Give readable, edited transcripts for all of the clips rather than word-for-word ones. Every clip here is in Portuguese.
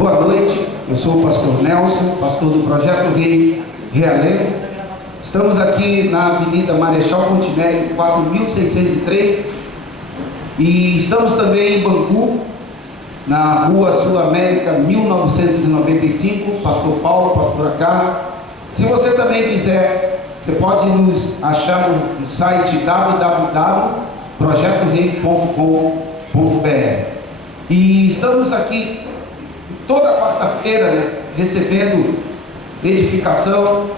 Boa noite, eu sou o pastor Nelson, pastor do Projeto Rei Realengo. Estamos aqui na Avenida Marechal Fontenelle, 4603, e estamos também em Bangu, na Rua Sul América 1995, pastor Paulo, pastora Carla. Se você também quiser, você pode nos achar no site www.projetorei.com.br. E estamos aqui toda quarta-feira, né, recebendo edificação,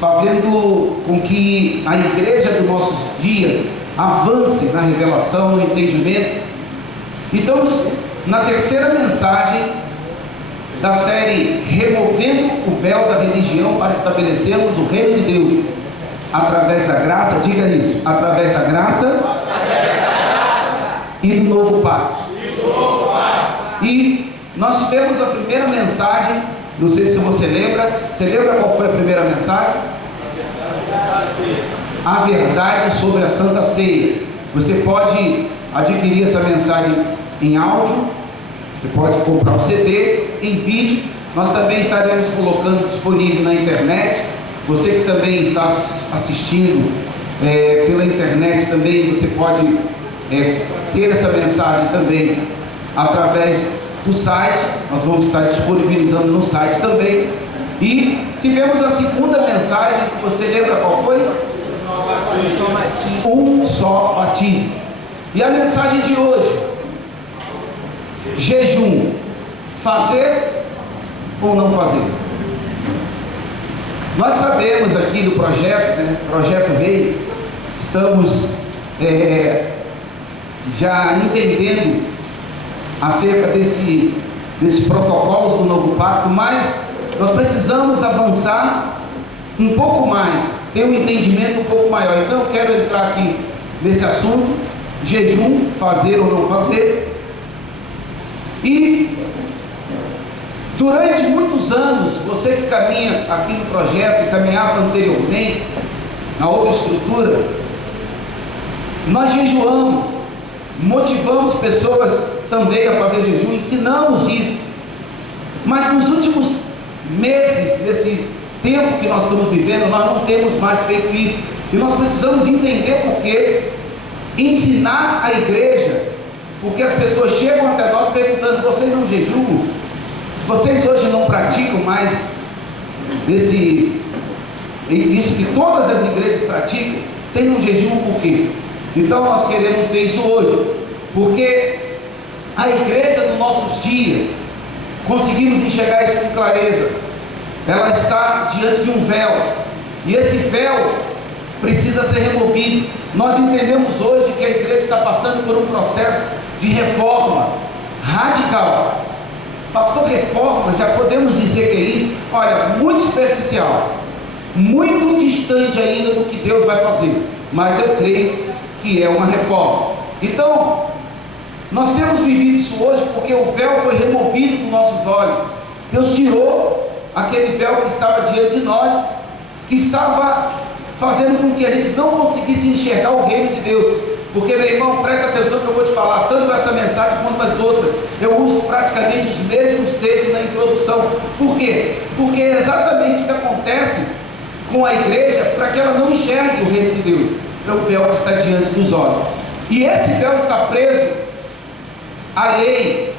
fazendo com que a igreja dos nossos dias avance na revelação, no entendimento. E estamos na terceira mensagem da série Removendo o Véu da Religião para estabelecermos o Reino de Deus através da graça. Diga isso: através da graça, e do novo pacto. E nós tivemos a primeira mensagem, não sei se você lembra. Você lembra qual foi a primeira mensagem? A verdade sobre a Santa Ceia. Você pode adquirir essa mensagem em áudio, você pode comprar um CD, em vídeo. Nós também estaremos colocando disponível na internet. Você que também está assistindo pela internet também, você pode ter essa mensagem também através do site. Nós vamos estar disponibilizando no site também. E tivemos a segunda mensagem, que você lembra qual foi? Um só batismo. E a mensagem de hoje: jejum, fazer ou não fazer? Nós sabemos aqui do projeto, né, Projeto Rei, estamos já entendendo acerca desses protocolos do novo pacto, mas nós precisamos avançar um pouco mais, ter um entendimento um pouco maior. Então eu quero entrar aqui nesse assunto: jejum, fazer ou não fazer. E durante muitos anos, você que caminha aqui no projeto e caminhava anteriormente na outra estrutura, nós jejuamos, motivamos pessoas também a fazer jejum, ensinamos isso. Mas nos últimos meses, nesse tempo que nós estamos vivendo, nós não temos mais feito isso. E nós precisamos entender por quê, ensinar a igreja, porque as pessoas chegam até nós perguntando: vocês não jejuam? Vocês hoje não praticam mais isso que todas as igrejas praticam? Vocês não jejuam por quê? Então nós queremos ver isso hoje, porque a igreja dos nossos dias, conseguimos enxergar isso com clareza, ela está diante de um véu, e esse véu precisa ser removido. Nós entendemos hoje que a igreja está passando por um processo de reforma radical. Pastor, reforma, já podemos dizer que é isso? Olha, muito superficial, muito distante ainda do que Deus vai fazer, mas eu creio que é uma reforma. Então, nós temos vivido isso hoje porque o véu foi removido dos nossos olhos. Deus tirou aquele véu que estava diante de nós, que estava fazendo com que a gente não conseguisse enxergar o reino de Deus. Porque, meu irmão, presta atenção que eu vou te falar, tanto essa mensagem quanto as outras, eu uso praticamente os mesmos textos na introdução. Por quê? Porque é exatamente o que acontece com a igreja para que ela não enxergue o reino de Deus. É o véu que está diante dos olhos, e esse véu está preso à lei,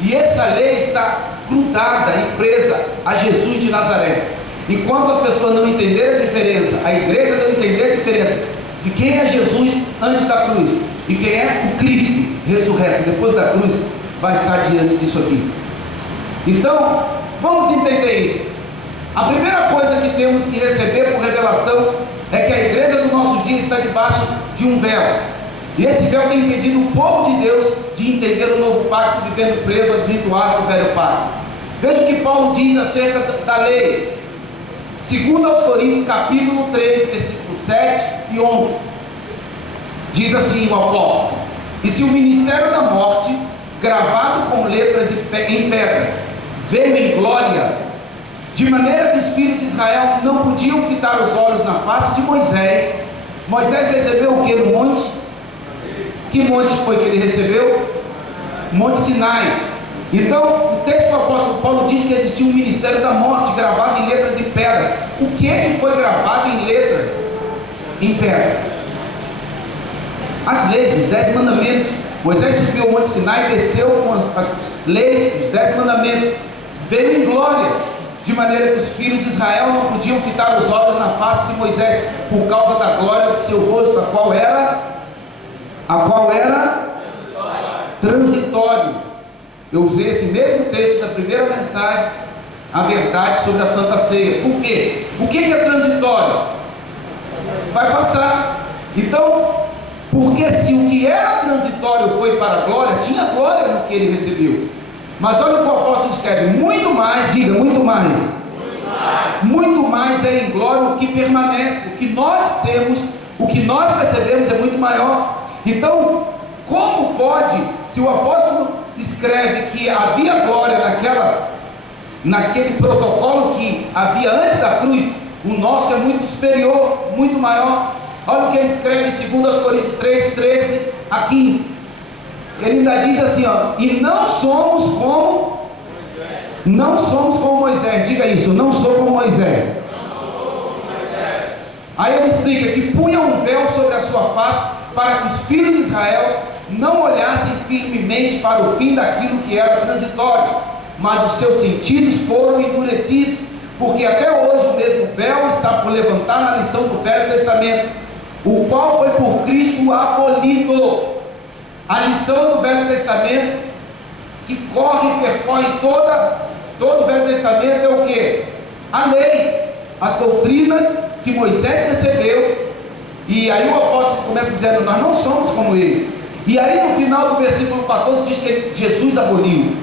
e essa lei está grudada e presa a Jesus de Nazaré. Enquanto as pessoas não entenderem a diferença, a igreja não entender a diferença de quem é Jesus antes da cruz e quem é o Cristo ressurreto depois da cruz, vai estar diante disso aqui. Então, vamos entender isso. A primeira coisa que temos que receber por revelação é que a igreja do nosso dia está debaixo de um véu, e esse véu tem impedido o povo de Deus de entender o novo pacto, vivendo preso às rituais do velho pacto. Veja o que Paulo diz acerca da lei, 2 aos Coríntios capítulo 3, versículos 7 e 11. Diz assim o apóstolo: e se o ministério da morte, gravado com letras em pedras, veio em glória, de maneira que os filhos de Israel não podiam fitar os olhos na face de Moisés, Moisés recebeu o que no monte? Que monte foi que ele recebeu? Monte Sinai. Então, o texto do apóstolo Paulo diz que existia um ministério da morte gravado em letras em pedra. O que foi gravado em letras em pedra? As leis, os 10 mandamentos. Moisés subiu ao Monte Sinai e desceu com as leis, os 10 mandamentos. Veio em glória, de maneira que os filhos de Israel não podiam fitar os olhos na face de Moisés, por causa da glória do seu rosto, a qual era transitório. Eu usei esse mesmo texto da primeira mensagem, a verdade sobre a Santa Ceia. Por quê? O que é transitório? Vai passar. Então, porque se o que era transitório foi para a glória, tinha glória no que ele recebeu. Mas olha o que o apóstolo escreve: muito mais, diga, muito mais. Muito mais é em glória o que permanece. O que nós temos, o que nós recebemos é muito maior. Então, como pode, se o apóstolo escreve que havia glória naquele protocolo que havia antes da cruz, o nosso é muito superior, muito maior. Olha o que ele escreve em 2 Coríntios 3, 13 a 15. Ele ainda diz assim, ó: e não somos como Moisés. Diga isso: não sou como Moisés. Aí ele explica que punha um véu sobre a sua face, para que os filhos de Israel não olhassem firmemente para o fim daquilo que era transitório, mas os seus sentidos foram endurecidos, porque até hoje o mesmo véu está por levantar na lição do Velho Testamento, o qual foi por Cristo abolido. A lição do Velho Testamento, que corre e percorre todo o Velho Testamento, é o que? A lei, as doutrinas que Moisés recebeu. E aí o apóstolo começa dizendo: nós não somos como ele. E aí no final do versículo 14 diz que Jesus aboliu.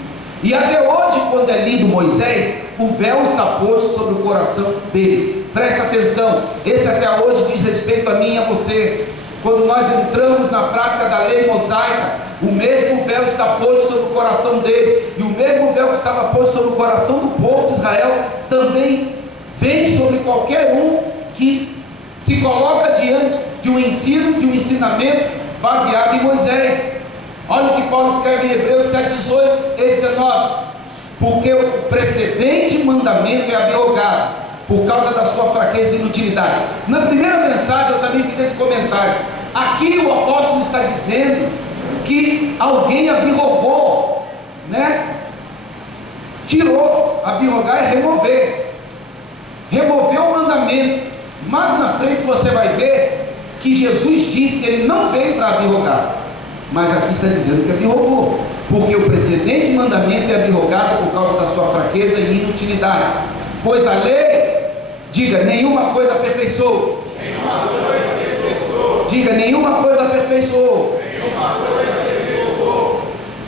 E até hoje, quando é lido Moisés, o véu está posto sobre o coração deles. Presta atenção, esse até hoje diz respeito a mim e a você. Quando nós entramos na prática da lei mosaica, o mesmo véu está posto sobre o coração deles, e o mesmo véu que estava posto sobre o coração do povo de Israel também vem sobre qualquer um que se coloca diante de um ensino, de um ensinamento baseado em Moisés. Olha o que Paulo escreve em Hebreus 7, 18 e 19: porque o precedente mandamento é abrogado por causa da sua fraqueza e inutilidade. Na primeira mensagem eu também fiz esse comentário. Aqui o apóstolo está dizendo que alguém abrogou, né? Tirou, abrogar é remover o mandamento. Mas na frente você vai ver que Jesus disse que ele não veio para abrogar, mas aqui está dizendo que abrogou, porque o precedente mandamento é abrogado por causa da sua fraqueza e inutilidade. Pois a lei, diga, nenhuma coisa aperfeiçoou. Diga, nenhuma coisa aperfeiçoou.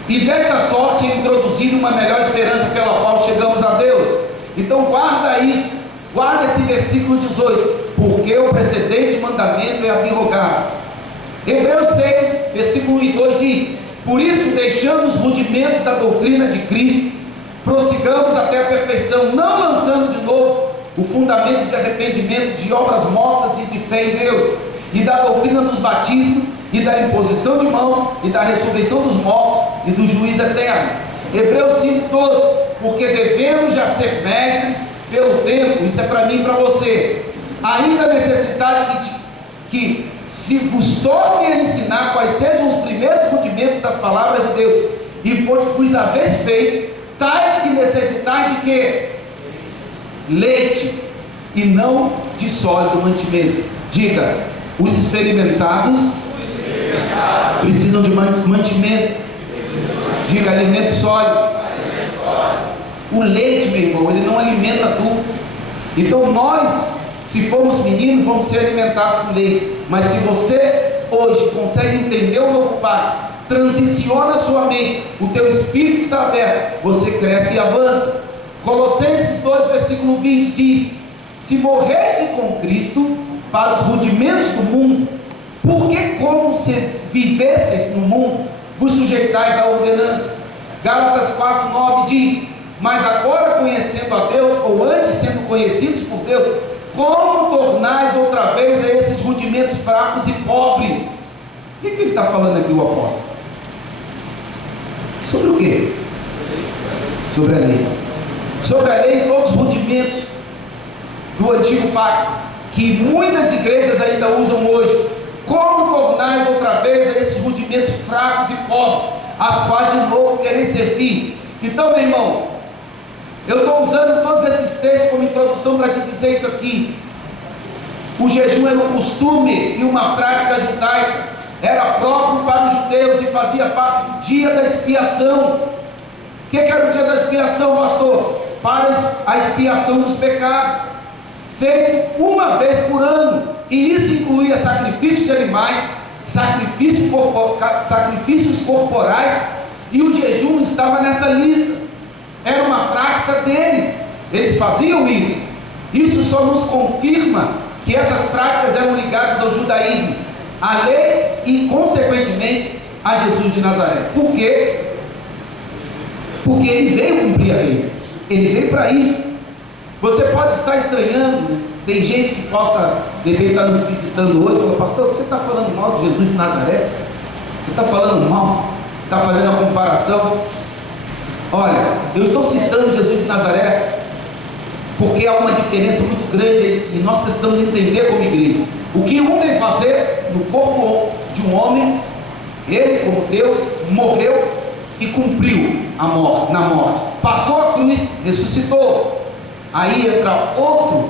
E desta sorte é introduzida uma melhor esperança pela qual chegamos a Deus. Então guarda isso, guarda esse versículo 18, porque o precedente mandamento é abrogado. Hebreus 6, versículo 1 e 2 diz: por isso, deixando os rudimentos da doutrina de Cristo, prossigamos até a perfeição, não lançando de novo o fundamento de arrependimento de obras mortas e de fé em Deus, e da doutrina dos batismos, e da imposição de mãos, e da ressurreição dos mortos, e do juízo eterno. Hebreus 5, 12: porque devemos já ser mestres pelo tempo, isso é para mim e para você, ainda necessidade que se vos torne a ensinar quais sejam os primeiros rudimentos das palavras de Deus, e vos haveis feito, tais que necessitais de quê? Leite, e não de sólido mantimento. Diga, os experimentados precisam de mantimento. Diga, alimento sólido. O leite, meu irmão, ele não alimenta adulto. Então nós, se formos meninos, vamos ser alimentados com leite. Mas se você hoje consegue entender o novo pacto, transiciona a sua mente, o teu espírito está aberto, você cresce e avança. Colossenses 2, versículo 20 diz: se morresse com Cristo para os rudimentos do mundo, porque como se vivesseis no mundo, vos sujeitais à ordenança. Gálatas 4, 9 diz: mas agora conhecendo a Deus, ou antes sendo conhecidos por Deus, como tornais outra vez a esses rudimentos fracos e pobres? O que ele está falando aqui, o apóstolo? Sobre o quê? Sobre a lei. Sobre a lei, todos os rudimentos do antigo pacto, que muitas igrejas ainda usam hoje. Como tornais outra vez esses rudimentos fracos e pobres, as quais de novo querem servir? Então, meu irmão, eu estou usando todos esses textos como introdução para te dizer isso aqui. O jejum era um costume e uma prática judaica, era próprio para os judeus e fazia parte do dia da expiação. O que era o dia da expiação, pastor? Para a expiação dos pecados, feito uma vez por ano, e isso incluía sacrifícios de animais, sacrifícios corporais, e o jejum estava nessa lista. Era uma prática deles, eles faziam isso. Isso só nos confirma que essas práticas eram ligadas ao judaísmo, à lei e consequentemente a Jesus de Nazaré. Por quê? Porque ele veio cumprir a lei, ele veio para isso. Você pode estar estranhando, né? Tem gente que possa, de repente, estar nos visitando hoje e falar: pastor, você está falando mal de Jesus de Nazaré? Você está falando mal? Está fazendo a comparação? Olha, eu estou citando Jesus de Nazaré porque há uma diferença muito grande e nós precisamos entender como igreja. O que um veio fazer no corpo de um homem, ele como Deus morreu e cumpriu a morte, na morte, passou a cruz, ressuscitou. Aí entra outro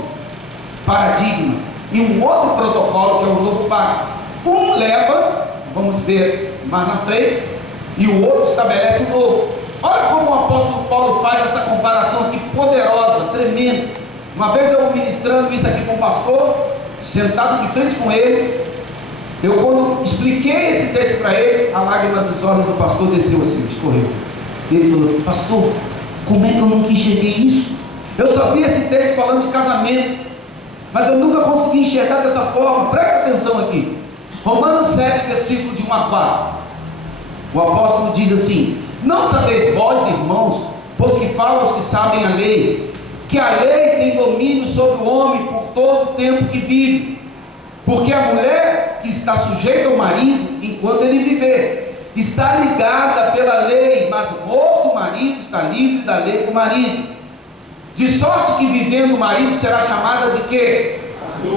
paradigma e um outro protocolo, que é o novo pacto. Um leva, vamos ver mais na frente, e o outro estabelece o novo. Olha como o apóstolo Paulo faz essa comparação aqui poderosa, tremenda. Uma vez eu ministrando isso aqui com o pastor, sentado de frente com ele, eu quando expliquei esse texto para ele, a lágrima dos olhos do pastor desceu assim, escorreu. Ele falou: pastor, como é que eu nunca enxerguei isso? Eu só vi esse texto falando de casamento, mas eu nunca consegui enxergar dessa forma. Presta atenção aqui, Romanos 7, versículo de 1 a 4. O apóstolo diz assim: não sabeis vós, irmãos, pois que falam os que sabem a lei, que a lei tem domínio sobre o homem por todo o tempo que vive, porque a mulher que está sujeita ao marido, enquanto ele viver, está ligada pela lei, mas o morto marido está livre da lei do marido, de sorte que vivendo o marido será chamada de quê?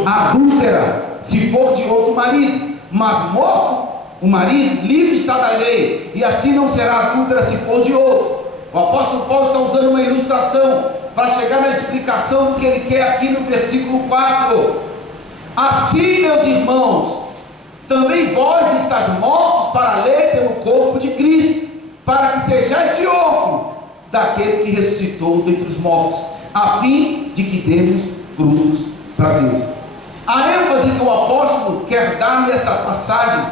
Adúltera, se for de outro marido, mas morto o marido, livre está da lei, e assim não será adúltera se for de outro. O apóstolo Paulo está usando uma ilustração para chegar na explicação do que ele quer aqui no versículo 4. Assim, meus irmãos, também vós estáis mortos para a lei pelo corpo de Cristo, para que sejais de outro daquele que ressuscitou dentre os mortos, a fim de que demos frutos para Deus. A ênfase que o apóstolo quer dar nessa passagem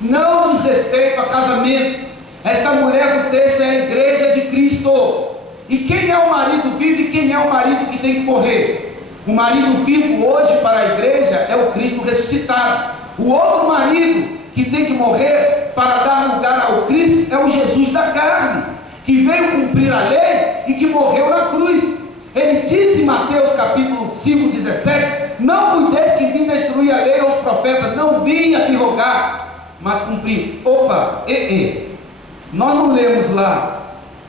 não diz respeito a casamento. Essa mulher do texto é a igreja de Cristo. E quem é o marido vivo e quem é o marido que tem que morrer? O marido vivo hoje para a igreja é o Cristo ressuscitado. O outro marido que tem que morrer para dar lugar ao Cristo é o Jesus da carne, que veio cumprir a lei e que morreu na cruz. Ele diz em Mateus capítulo 5, 17: não cuideis que vim destruir a lei ou os profetas, não vim abrogar, mas cumprir. Opa, nós não lemos lá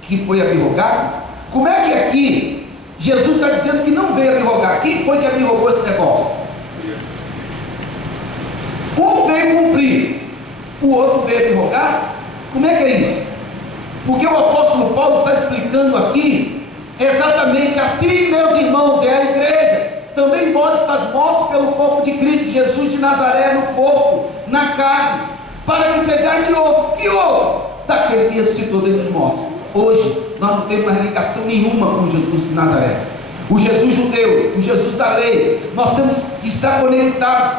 que foi abrogado? Como é que aqui Jesus está dizendo que não veio abrogar? Quem foi que abrogou esse negócio? Um veio cumprir, o outro veio abrogar? Como é que é isso? Porque o apóstolo Paulo está explicando aqui exatamente assim, meus irmãos, é a igreja. Também vós estáis mortos pelo corpo de Cristo Jesus de Nazaré, no corpo, na carne, para que sejais de outro. Que outro? Daquele que ressuscitou dentre os mortos. Hoje nós não temos mais ligação nenhuma com Jesus de Nazaré, o Jesus judeu, o Jesus da lei. Nós temos que estar conectados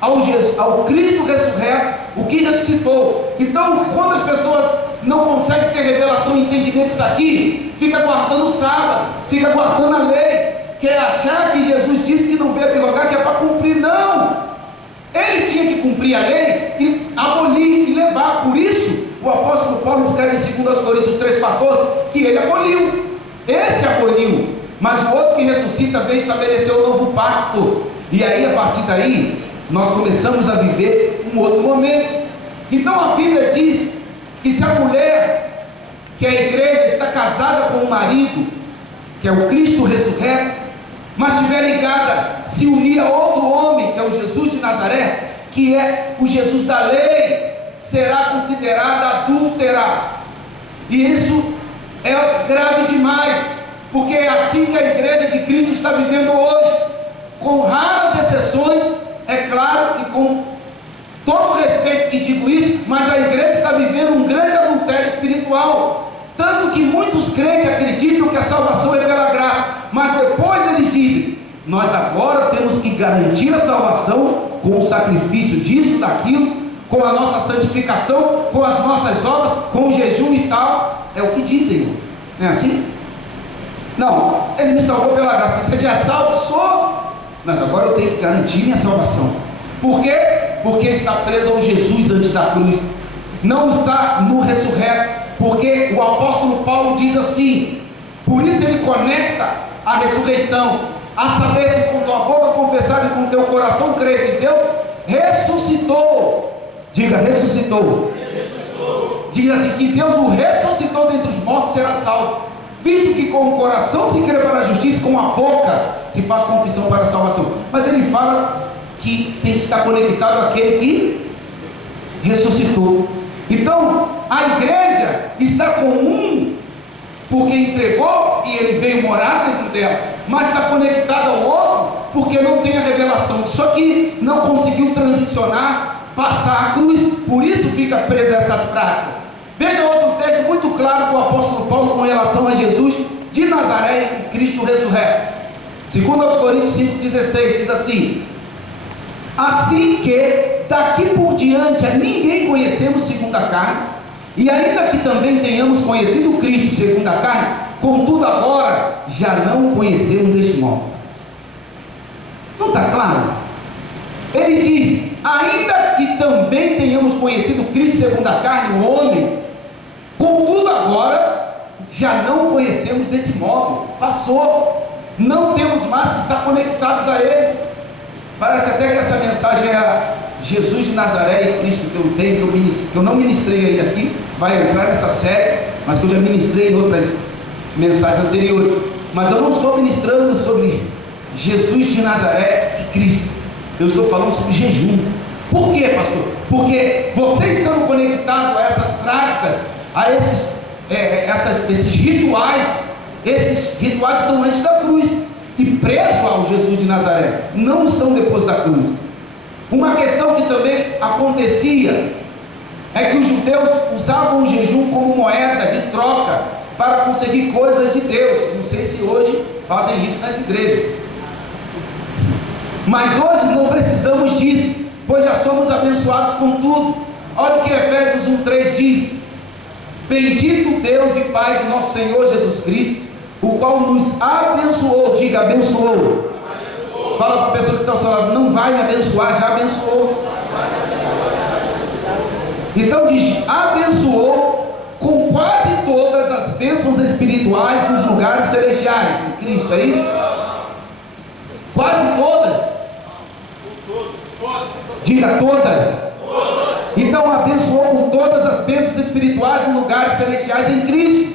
ao Cristo ressurreto, o que ressuscitou. Então, quando as pessoas não conseguem ter revelação e entendimento disso aqui, fica guardando o sábado, fica guardando a lei, quer achar que Jesus disse que não veio abrogar, que é para cumprir. Não, ele tinha que cumprir a lei e abolir e levar. Por isso o apóstolo Paulo escreve em 2 Coríntios 3,14 que ele aboliu, esse aboliu, mas o outro que ressuscita veio estabelecer um novo pacto. E aí, a partir daí, nós começamos a viver um outro momento. Então a Bíblia diz que se a mulher que a igreja está casada com o marido, que é o Cristo ressurreto, mas estiver ligada, se unir a outro homem, que é o Jesus de Nazaré, que é o Jesus da lei, será considerada adúltera. E isso é grave demais, porque é assim que a igreja de Cristo está vivendo hoje, com raras exceções, é claro, e com todo o respeito que digo isso, mas a igreja está vivendo um grande adultério espiritual, tanto que muitos crentes acreditam que a salvação é pela graça, mas depois eles dizem: nós agora temos que garantir a salvação com o sacrifício disso, daquilo, com a nossa santificação, com as nossas obras, com o jejum e tal. É o que dizem, irmão. Não é assim? Não, ele me salvou pela graça. Você já é salvo? Sou, mas agora eu tenho que garantir minha salvação. Por quê? Porque está preso ao Jesus antes da cruz, não está no ressurreto. Porque o apóstolo Paulo diz assim, por isso ele conecta a ressurreição, a saber se com tua boca confessar e com teu coração crer que Deus ressuscitou. Diga, ressuscitou. Diga assim, que Deus o ressuscitou dentre os mortos, será salvo. Visto que com o coração se crê para a justiça, com a boca se faz confissão para a salvação. Mas ele fala que tem que estar conectado àquele que ressuscitou. Então, a igreja está com um, porque entregou e ele veio morar dentro dela, mas está conectada ao outro, porque não tem a revelação, só que não conseguiu transicionar, passar a cruz, por isso fica preso a essas práticas. Veja outro texto muito claro do apóstolo Paulo com relação a Jesus de Nazaré e Cristo ressurreto. 2 Coríntios 5,16 diz assim: assim que daqui por diante a ninguém conhecemos segundo a carne, e ainda que também tenhamos conhecido Cristo segundo a carne, contudo agora já não o conhecemos deste modo. Não está claro? Ele diz: ainda que também tenhamos conhecido Cristo segundo a carne, o homem, contudo agora já não o conhecemos desse modo. Passou, não temos mais que estar conectados a Ele. Parece até que essa mensagem é Jesus de Nazaré e Cristo que eu tenho, que eu não ministrei ainda aqui, vai entrar nessa série, mas que eu já ministrei em outras mensagens anteriores. Mas eu não estou ministrando sobre Jesus de Nazaré e Cristo, eu estou falando sobre jejum. Por quê, pastor? Porque vocês estão conectados a essas práticas, a esses rituais. Esses rituais são antes da cruz e presos ao Jesus de Nazaré, não estão depois da cruz. Uma questão que também acontecia é que os judeus usavam o jejum como moeda de troca para conseguir coisas de Deus. Não sei se hoje fazem isso nas igrejas, mas hoje não precisamos disso, pois já somos abençoados com tudo. Olha o que Efésios 1,3 diz: bendito Deus e Pai de nosso Senhor Jesus Cristo, o qual nos abençoou. Diga, abençoou. Fala para a pessoa que está ao seu lado: não vai me abençoar, já abençoou. Então diz: abençoou com quase todas as bênçãos espirituais nos lugares celestiais em Cristo. É isso? Quase todas. Diga, todas. Então abençoou com todas as bênçãos espirituais nos lugares celestiais em Cristo.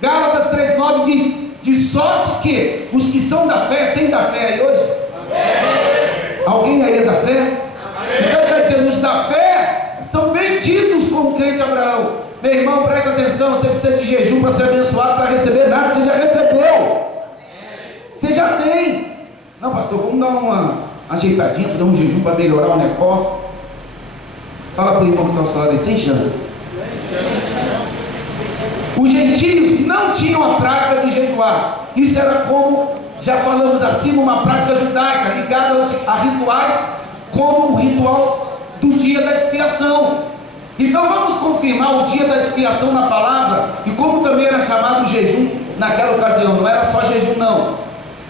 Gálatas 3,9 diz: de sorte que os que são da fé, tem da fé aí hoje? Amém. Alguém aí é da fé? Amém. Então quer dizer, os da fé são benditos como o crente Abraão. Meu irmão, presta atenção, você precisa de jejum para ser abençoado, para receber nada, você já recebeu. Você já tem. Não, pastor, vamos dar uma ajeitadinha, fazer um jejum para melhorar o negócio. Fala para o irmão que está ao seu lado aí, sem chance. Os gentios não tinham a prática de jejuar. Isso era, como já falamos acima, uma prática judaica ligada a rituais, como o ritual do dia da expiação. Então vamos confirmar o dia da expiação na palavra, e como também era chamado jejum naquela ocasião. Não era só jejum, não.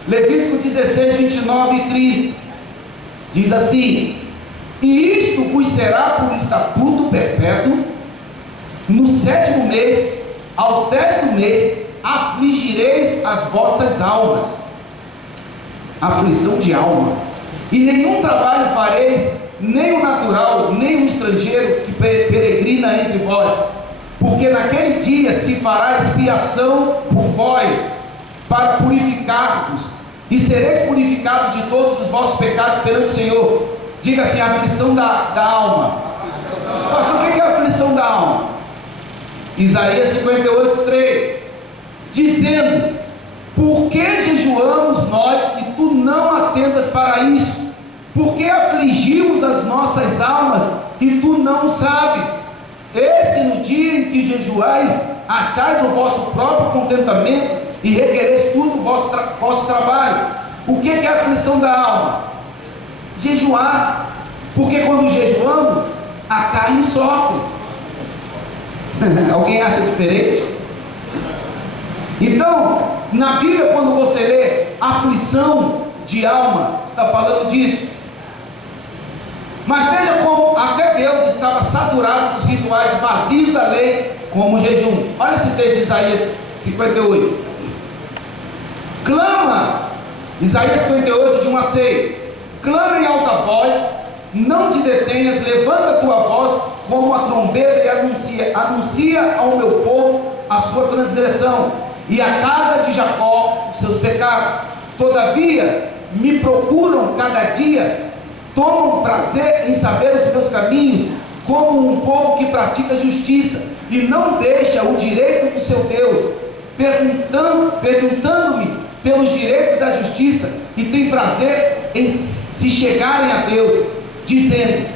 Levítico 16, 29 e 30 diz assim: e isto vos será por estatuto perpétuo, no 7º mês, aos 10 do mês, afligireis as vossas almas. Aflição de alma. E nenhum trabalho fareis, nem o natural, nem o estrangeiro que peregrina entre vós, porque naquele dia se fará expiação por vós, para purificar-vos, e sereis purificados de todos os vossos pecados perante o Senhor. Diga assim: a aflição da alma. Pastor, o que é a aflição da alma? Isaías 58:3, dizendo: por que jejuamos nós e tu não atentas para isso? Por que afligimos as nossas almas e tu não sabes? Esse no dia em que jejuais, achais o vosso próprio contentamento e requereis tudo o vosso trabalho. O que é a aflição da alma? Jejuar. Porque quando jejuamos, a carne sofre. Alguém acha diferente? Então, na Bíblia, quando você lê aflição de alma, está falando disso. Mas veja como até Deus estava saturado dos rituais vazios da lei, como o jejum. Olha esse texto de Isaías 58. Clama, Isaías 58, de 1 a 6. Clama em alta voz, não te detenhas, levanta a tua voz como uma trombeta e anuncia ao meu povo a sua transgressão, e à casa de Jacó os seus pecados. Todavia me procuram cada dia, tomam prazer em saber os meus caminhos, como um povo que pratica justiça e não deixa o direito do seu Deus, perguntando-me pelos direitos da justiça, e tem prazer em se chegarem a Deus, dizendo: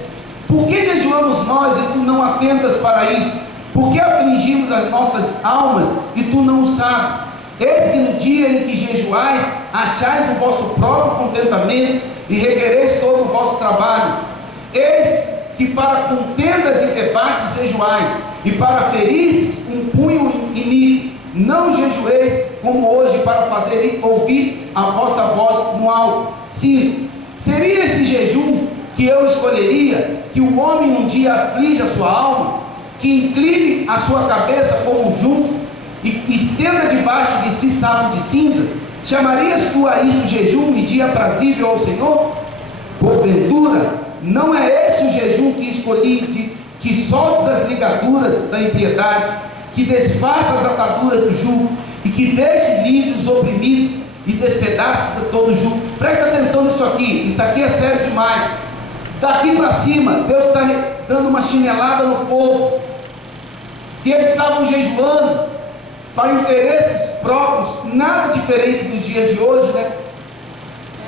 por que jejuamos nós e tu não atentas para isso? Por que afligimos as nossas almas e tu não o sabes? Eis que no dia em que jejuais, achais o vosso próprio contentamento e requereis todo o vosso trabalho. Eis que para contendas e debates jejuais, e para ferir um punho inimigo. Não jejueis como hoje, para fazer ouvir a vossa voz no alto. Sim, seria esse jejum que eu escolheria, que o homem um dia aflige a sua alma, que incline a sua cabeça como um junco e estenda debaixo de si saco de cinza? Chamarias tu a isso jejum e dia aprazível ao Senhor? Porventura, não é esse o jejum que escolhi, que soltes as ligaduras da impiedade, que desfaças as ataduras do jugo, e que deixes livres os oprimidos e despedaçes todo o jugo? Presta atenção nisso aqui, isso aqui é sério demais. Daqui para cima, Deus está dando uma chinelada no povo, que eles estavam jejuando para interesses próprios, nada diferente dos dias de hoje, né?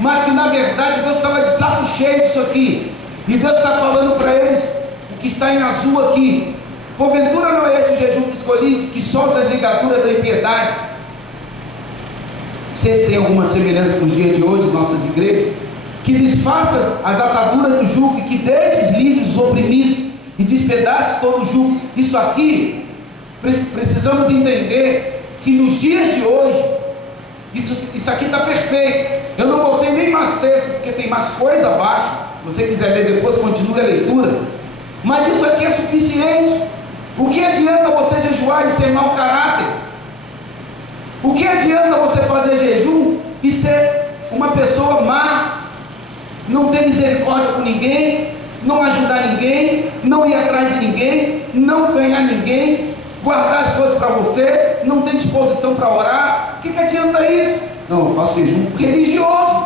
Mas que na verdade Deus estava de saco cheio disso aqui, e Deus está falando para eles, o que está em azul aqui: porventura não é esse o jejum que escolhi, que solta as ligaduras da impiedade? Não sei se tem alguma semelhança com os dias de hoje, nossas igrejas. Que desfaças as ataduras do jugo, e que deixes livres os oprimidos e despedaces todo o jugo. Isso aqui, precisamos entender que nos dias de hoje, isso aqui está perfeito. Eu não botei nem mais texto, porque tem mais coisa abaixo. Se você quiser ler depois, continue a leitura. Mas isso aqui é suficiente. O que adianta você jejuar e ser mau caráter? O que adianta você fazer jejum e ser uma pessoa má? Não ter misericórdia com ninguém, não ajudar ninguém, não ir atrás de ninguém, não ganhar ninguém, guardar as coisas para você, não ter disposição para orar. O que adianta isso? Não, eu faço jejum religioso.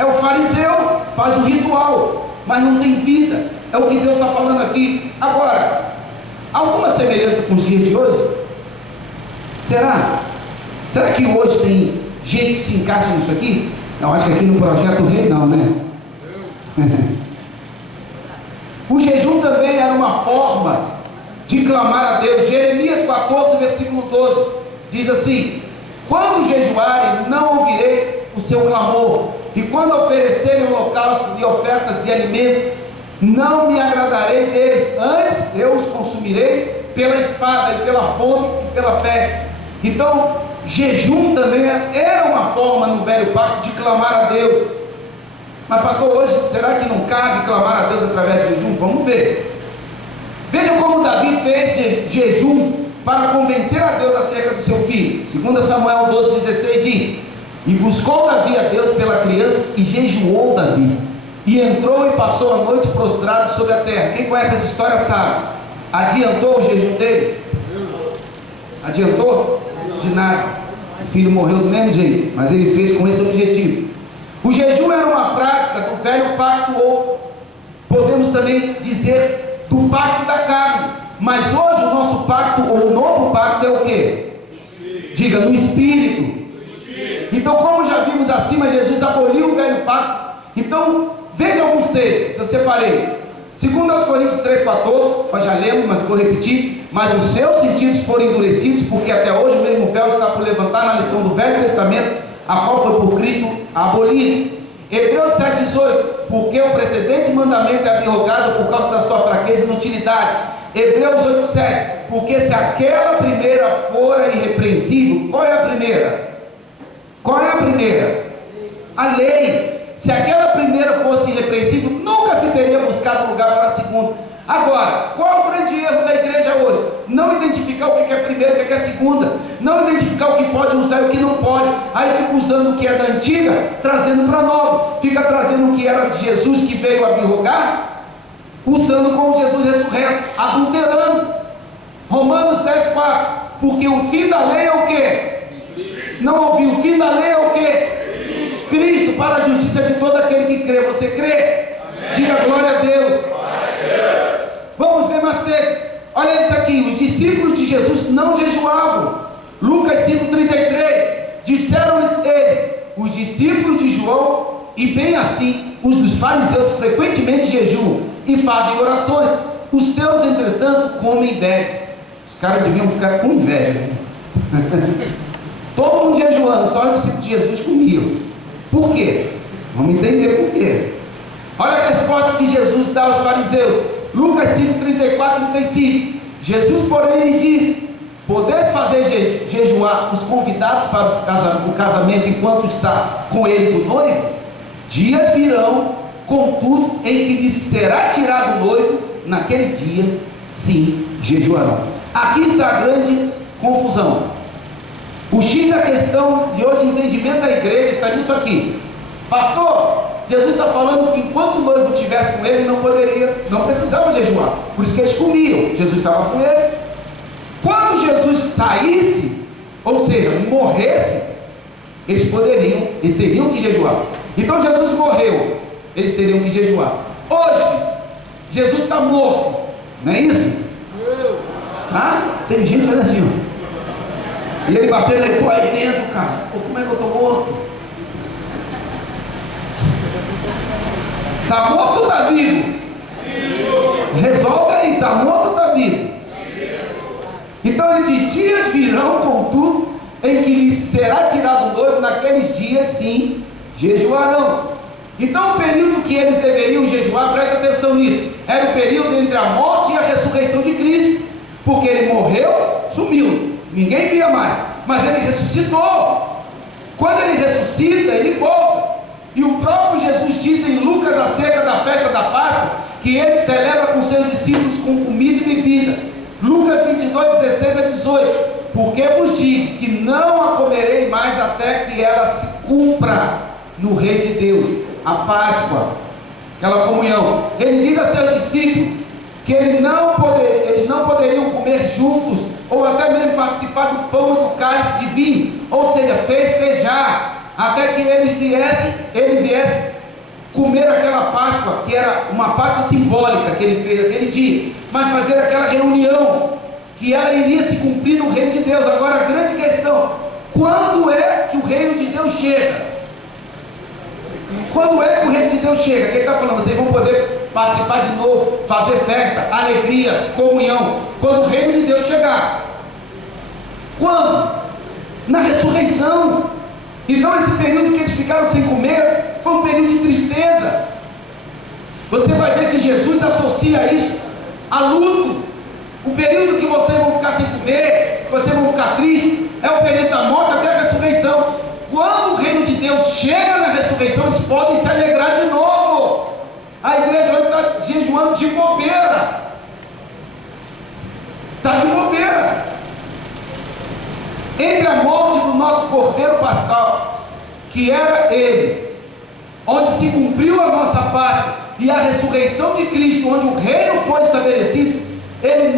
É o fariseu, faz o ritual, mas não tem vida. É o que Deus está falando aqui. Agora, alguma semelhança com os dias de hoje? Será? Será que hoje tem gente que se encaixa nisso aqui? Eu acho que aqui no Projeto Rei não, né? O jejum também era uma forma de clamar a Deus. Jeremias 14, versículo 12 diz assim: quando jejuarem, não ouvirei o seu clamor, e quando oferecerem holocausto e ofertas de alimento, não me agradarei deles, antes eu os consumirei pela espada e pela fome e pela peste. Então, jejum também era uma forma no velho pacto de clamar a Deus. Mas pastor, hoje, será que não cabe clamar a Deus através de jejum? Vamos ver. Veja como Davi fez jejum para convencer a Deus acerca do seu filho. 2 Samuel 12,16 diz: e buscou Davi a Deus pela criança, e jejuou Davi, e entrou e passou a noite prostrado sobre a terra. Quem conhece essa história sabe. Adiantou o jejum dele? Adiantou? De nada. O filho morreu do mesmo jeito, mas ele fez com esse objetivo. O jejum era uma prática do velho pacto, ou podemos também dizer do pacto da carne. Mas hoje o nosso pacto, ou o novo pacto, é o quê? Diga, no Espírito. Então, como já vimos acima, Jesus aboliu o velho pacto. Então, veja alguns textos, eu separei. 2 Coríntios 3,14, nós já lemos, mas vou repetir. Mas os seus sentidos foram endurecidos, porque até hoje o mesmo véu está por levantar na lição do Velho Testamento, a qual foi por Cristo abolido. Hebreus 7,18, porque o precedente mandamento é abrogado por causa da sua fraqueza e inutilidade. Hebreus 8,7, porque se aquela primeira fora irrepreensível, qual é a primeira? Qual é a primeira? A lei. Se aquela primeira fosse irrepreensível, nunca se teria buscado lugar para a segunda. Agora, qual é o grande erro da igreja hoje? Não identificar o que é a primeira e o que é a segunda. Não identificar o que pode usar e o que não pode. Aí fica usando o que é da antiga, trazendo para nova. Fica trazendo o que era de Jesus, que veio abrogar, usando como Jesus ressurreto, adulterando. Romanos 10,4, porque o fim da lei é o quê? Não ouviu, o fim da lei é o quê? Cristo, para a justiça de todo aquele que crê. Você crê? Amém. Diga glória a Deus. Vamos ver mais texto. Olha isso aqui, os discípulos de Jesus não jejuavam. Lucas 5,33, disseram-lhes eles, os discípulos de João, e bem assim, os dos fariseus frequentemente jejuam e fazem orações. Os seus, entretanto, comem e bebem. Os caras deviam ficar com inveja, né? Todo mundo jejuando, só os discípulos de Jesus comiam. Por quê? Vamos entender por quê. Olha a resposta que Jesus dá aos fariseus. Lucas 5,34 e 35. Jesus, porém, lhe disse: podeis fazer jejuar os convidados para o casamento enquanto está com eles o noivo? Dias virão, contudo, em que lhes será tirado o noivo, naquele dia, sim, jejuarão. Aqui está a grande confusão. O X da questão de hoje, entendimento da igreja, está nisso aqui. Pastor, Jesus está falando que enquanto o noivo estivesse com ele, não precisava jejuar. Por isso que eles comiam. Jesus estava com ele. Quando Jesus saísse, ou seja, morresse, eles teriam que jejuar. Então Jesus morreu, eles teriam que jejuar. Hoje, Jesus está morto, não é isso? Tem gente fazendo assim, ó. E ele batendo aí dentro, cara. Pô, como é que eu estou morto? Está morto ou está vivo? Resolve aí, está morto ou está vivo? Então ele diz: dias virão, contudo, em que lhes será tirado o noivo, naqueles dias sim jejuarão. Então o período que eles deveriam jejuar, presta atenção nisso, era o período entre a morte e a ressurreição de Cristo, porque ele morreu, sumiu, ninguém via mais, mas ele ressuscitou. Quando ele ressuscita, ele volta. E o próprio Jesus diz em Lucas acerca da festa da Páscoa, que ele celebra com seus discípulos com comida e bebida. Lucas 22, 16 a 18. Porque vos digo que não a comerei mais até que ela se cumpra no reino de Deus. A Páscoa, aquela comunhão. Ele diz a seus discípulos que eles não poderiam comer juntos, ou até mesmo participar do pão e do cálice de vinho, ou seja, festejar, até que ele viesse comer aquela Páscoa, que era uma Páscoa simbólica que ele fez aquele dia, mas fazer aquela reunião, que ela iria se cumprir no reino de Deus. Agora a grande questão: quando é que o reino de Deus chega? Quando é que o reino de Deus chega? Quem está falando? Vocês vão poder participar de novo, fazer festa, alegria, comunhão, quando o reino de Deus chegar. Quando? Na ressurreição. Então esse período que eles ficaram sem comer foi um período de tristeza. Você vai ver que Jesus associa isso a luto. O período que vocês vão ficar sem comer, que vocês vão ficar tristes, é o período da morte até a ressurreição. Quando o reino de Deus chega na ressurreição, eles podem se alegrar de novo. A igreja vai estar jejuando de bobeira. Está de bobeira. Entre a morte do nosso Cordeiro Pascal, que era ele, onde se cumpriu a nossa parte, e a ressurreição de Cristo, onde o reino foi estabelecido, eles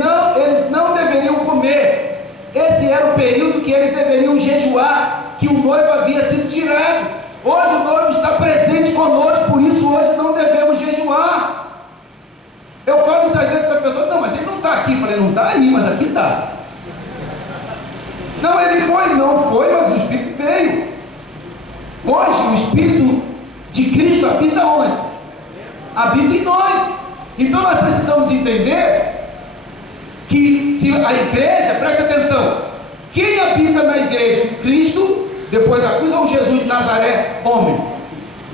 não deveriam comer. Esse era o período que eles deveriam jejuar, que o noivo havia sido tirado. Hoje o noivo está presente conosco, por isso hoje não devemos jejuar. Eu falo isso às vezes para a pessoa: não, mas ele não está aqui. Eu falei: não está aí, mas aqui está. Não, ele foi, não foi, mas o Espírito veio. Hoje o Espírito de Cristo habita onde? Habita em nós. Então nós precisamos entender que se a igreja, presta atenção, quem habita na igreja? Cristo, depois da cruz, ou Jesus de Nazaré, homem?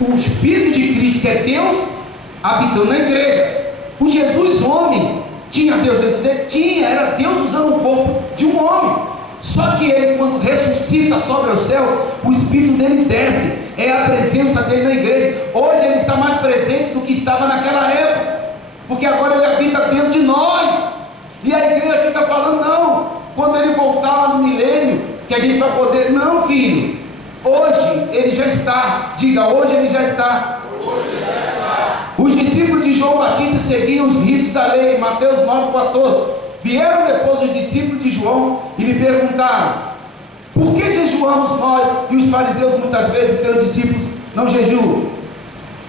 O Espírito de Cristo, que é Deus, habitando na igreja. O Jesus homem, tinha Deus dentro dele? Tinha, era Deus usando o corpo de um homem. Só que ele, quando ressuscita sobre o céu, o Espírito dele desce, é a presença dele na igreja. Hoje ele está mais presente do que estava naquela época, porque agora ele habita dentro de nós. E a igreja fica falando: não, quando ele voltar lá no milênio, que a gente vai poder. Não, filho, hoje ele já está. Diga: hoje ele já está. Os discípulos de João Batista seguiam os ritos da lei, Mateus 9,14. Vieram depois os discípulos de João e lhe perguntaram: por que jejuamos nós e os fariseus muitas vezes, teus discípulos, não jejuam?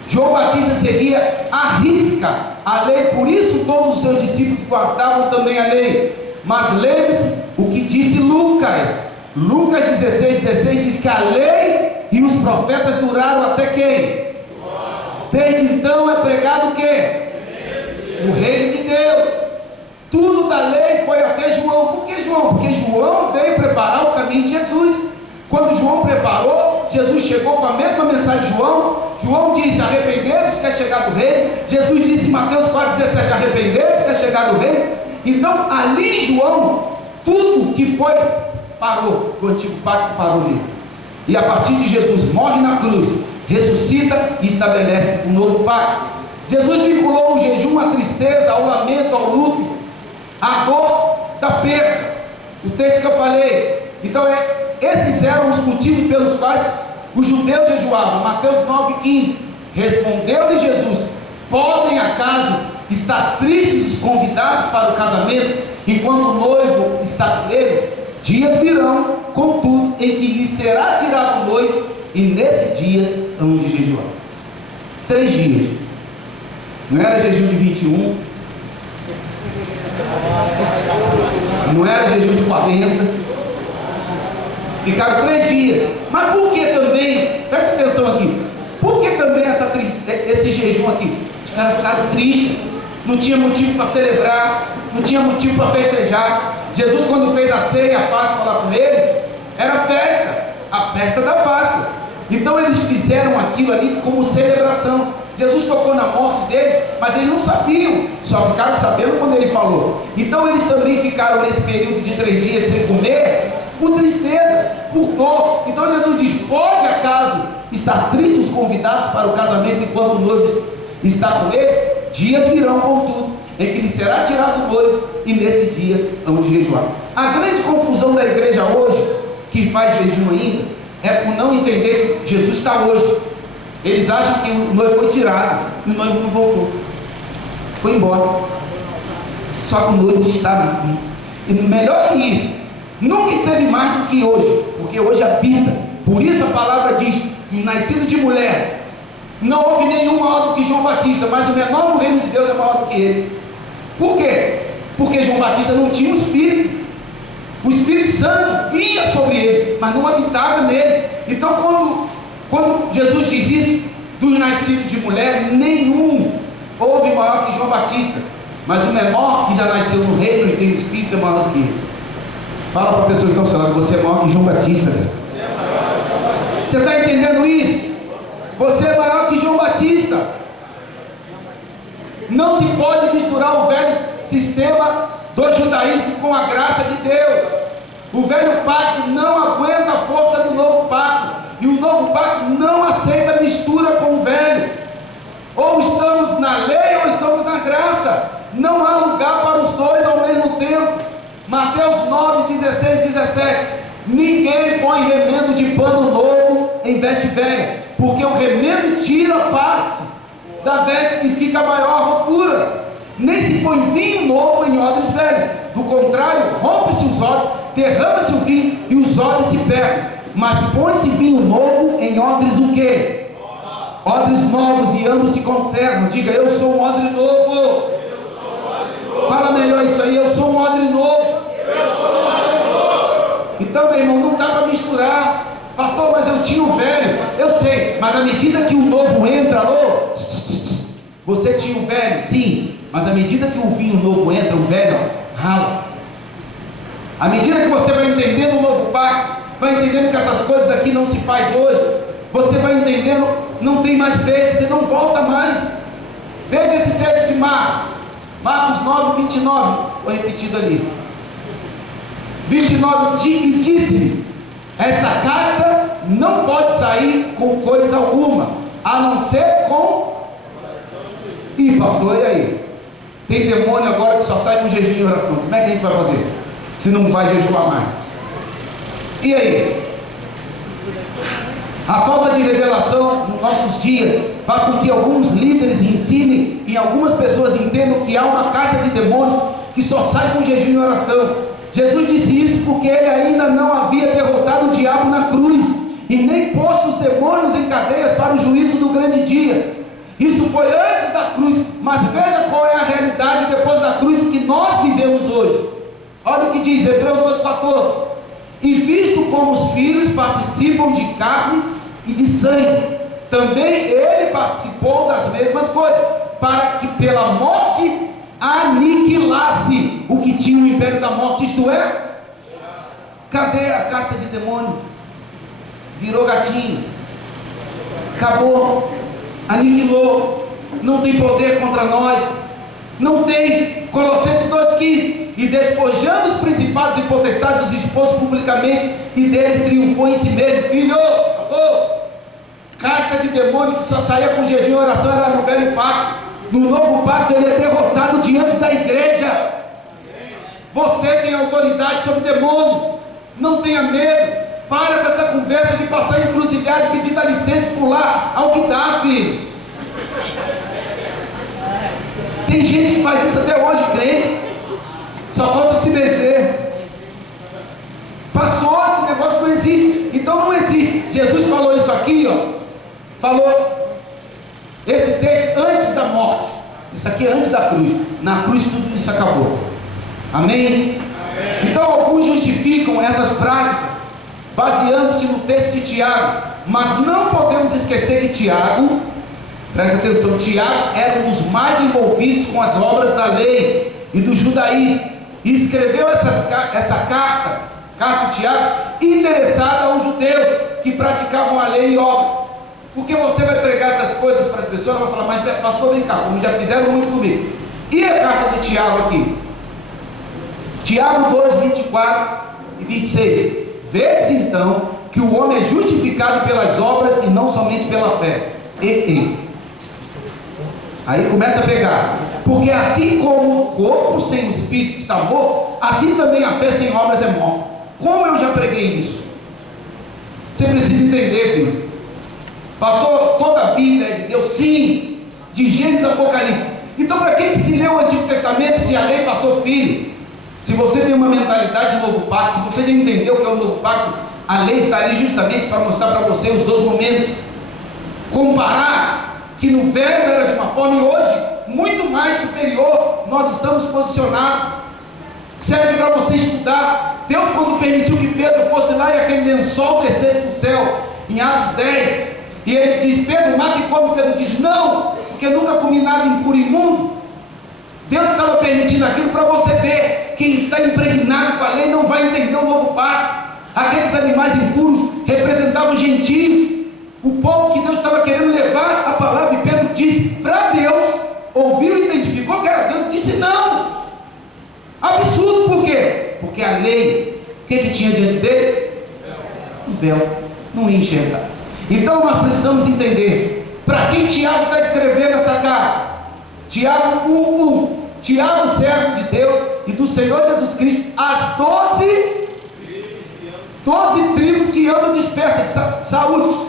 João Batista seguia à risca a lei, por isso todos os seus discípulos guardavam também a lei. Mas lembre-se o que disse Lucas. Lucas 16,16 diz que a lei e os profetas duraram até quem? Desde então é pregado o quê? O reino de Deus. Tudo da lei foi até João. Por que João? Porque João veio preparar o caminho de Jesus. Quando João preparou, Jesus chegou com a mesma mensagem de João. João disse: arrependeu-vos que é chegado o reino. Jesus disse em Mateus 4,17: arrependeu-vos que é chegado o reino. Então ali em João, tudo que foi, parou. O antigo pacto parou ali. E a partir de Jesus morre na cruz, ressuscita e estabelece um novo pacto. Jesus vinculou o jejum à tristeza, ao lamento, ao luto, à dor da perda. O texto que eu falei. Então esses eram os motivos pelos quais os judeus jejuavam. Mateus 9,15. Respondeu-lhe Jesus: podem acaso estar tristes os convidados para o casamento, enquanto o noivo está com eles? Dias virão, contudo, em que lhe será tirado o noivo, e nesse dia hão de jejuar. 3 dias. Não era jejum de 21, não era jejum de 40. Ficaram 3 dias. Mas por que também? Presta atenção aqui. Por que também esse jejum aqui? Os caras ficaram tristes. Não tinha motivo para celebrar, não tinha motivo para festejar. Jesus, quando fez a ceia e a Páscoa lá com eles, era festa, a festa da Páscoa. Então eles fizeram aquilo ali como celebração. Jesus tocou na morte dele, mas eles não sabiam, só ficaram sabendo quando ele falou. Então eles também ficaram nesse período de 3 dias sem comer, por tristeza, por dor. Então Jesus diz: pode acaso estar tristes os convidados para o casamento enquanto o noivo está com eles? Dias virão, contudo, em que lhe será tirado o noivo, e nesses dias hão de jejuar. A grande confusão da igreja hoje, que faz jejum ainda, é por não entender que Jesus está hoje. Eles acham que o noivo foi tirado e o noivo não voltou, foi embora. Só que o noivo está. E melhor que isso, nunca esteve mais do que hoje, porque hoje habita. Por isso a palavra diz: nascido de mulher, não houve nenhum maior do que João Batista, mas o menor no reino de Deus é maior do que ele. Por quê? Porque João Batista não tinha o Espírito. O Espírito Santo vinha sobre ele, mas não habitava nele. Então quando Jesus diz isso, dos nascidos de mulher, nenhum houve maior que João Batista, mas o menor que já nasceu no reino e tem o Espírito é maior do que ele. Fala para a pessoa que está ao seu lado: você é maior que João Batista. Você está entendendo isso? Você é maior que João Batista. Não se pode misturar o velho sistema do judaísmo com a graça de Deus. O velho pacto não aguenta a força do novo pacto, e o novo pacto não aceita a mistura com o velho. Ou estamos na lei ou estamos na graça. Não há lugar para os dois ao mesmo tempo. Mateus 9, 16, 17. Ninguém põe remendo de pano novo em veste velha, porque o remendo tira parte da veste e fica maior a rotura. Nem se põe vinho novo em odres velhos. Do contrário, rompe-se os odres derrama-se o vinho e os odres se perdem, mas põe-se vinho novo em odres o quê? Odres novos, e ambos se conservam. Diga, eu sou um odre novo. Fala melhor isso aí, eu sou um odre novo. Então, meu irmão, não dá para misturar. Pastor, mas eu tinha o velho. Eu sei, mas à medida que o novo entra, alô, você tinha o velho, sim, mas à medida que o vinho novo entra, o velho rala. À medida que você vai entendendo o novo pacto, vai entendendo que essas coisas aqui não se faz hoje, você vai entendendo, não tem mais vez, você não volta mais. Veja esse texto de Marcos 9, 29, foi repetido ali. 29, e disse-lhe: esta casta não pode sair com coisa alguma, a não ser com... Ih, pastor, e aí? Tem demônio agora que só sai com jejum e oração. Como é que a gente vai fazer? Se não vai jejuar mais. E aí? A falta de revelação nos nossos dias faz com que alguns líderes ensinem e algumas pessoas entendam que há uma casta de demônios que só sai com jejum e oração. Jesus disse isso porque ele ainda não havia derrotado o diabo na cruz e nem posto os demônios em cadeias para o juízo do grande dia. Isso foi antes da cruz, mas veja qual é a realidade depois da cruz que nós vivemos hoje. Olha o que diz Hebreus 2,14: e visto como os filhos participam de carne e de sangue, também ele participou das mesmas coisas, para que pela morte aniquilasse o que tinha o império da morte, isto é, cadê a casta de demônio? Virou gatinho, acabou, aniquilou, não tem poder contra nós, não tem. Colossenses 2,15: e despojando os principados e potestades, os expôs publicamente, e deles triunfou em si mesmo. Filho, casta de demônio que só saía com jejum e oração era no velho pacto. No novo pacto ele é derrotado diante da igreja. Você tem autoridade sobre o demônio, não tenha medo. Para com essa conversa de passar em encruzilhada e pedir licença por lá, ao que dá, filho. Tem gente que faz isso até hoje, crente. Só falta se benzer. Passou, esse negócio não existe. Então não existe. Jesus falou isso aqui, ó. Falou esse texto antes da morte. Isso aqui é antes da cruz. Na cruz tudo isso acabou. Amém? Amém. Então alguns justificam essas práticas baseando-se no texto de Tiago. Mas não podemos esquecer que Tiago, presta atenção, Tiago era um dos mais envolvidos com as obras da lei e do judaísmo. E escreveu essa carta de Tiago, interessada aos judeus que praticavam a lei e obras. Porque você vai pregar essas coisas para as pessoas, ela vai falar, mas pastor, vem cá, como já fizeram muito comigo. E a carta de Tiago aqui? Tiago 2, 24 e 26. Vê-se então que o homem é justificado pelas obras e não somente pela fé. Aí começa a pegar. Porque assim como o corpo sem o espírito está morto, assim também a fé sem obras é morta. Como eu já preguei isso? Você precisa entender, filhos. Pastor, toda a Bíblia é de Deus? Sim, de Gênesis a Apocalipse. Então para que se lê o Antigo Testamento se a lei passou, filho? Se você tem uma mentalidade de novo pacto, se você já entendeu o que é o novo pacto, a lei está ali justamente para mostrar para você os dois momentos. Comparar que no velho era de uma forma e hoje muito mais superior, nós estamos posicionados. Serve para você estudar. Deus, quando permitiu que Pedro fosse lá e aquele lençol descesse do céu, em Atos 10, e ele diz, Pedro, mata e come. Pedro diz, não, porque nunca comi nada impuro e imundo. Deus estava permitindo aquilo para você ver. Quem está impregnado com a lei não vai entender o novo pacto. Aqueles animais impuros representavam os gentios, o povo que Deus estava querendo levar a palavra. E Pedro disse para Deus, ouviu e identificou que era Deus, disse não. Absurdo, por quê? Porque a lei, o que tinha diante dele? O véu, não ia enxergar. Então nós precisamos entender para quem Tiago está escrevendo essa carta. Tiago 1:1. Tiago, servo de Deus e do Senhor Jesus Cristo, as 12 tribos que andam despertas. Saúde.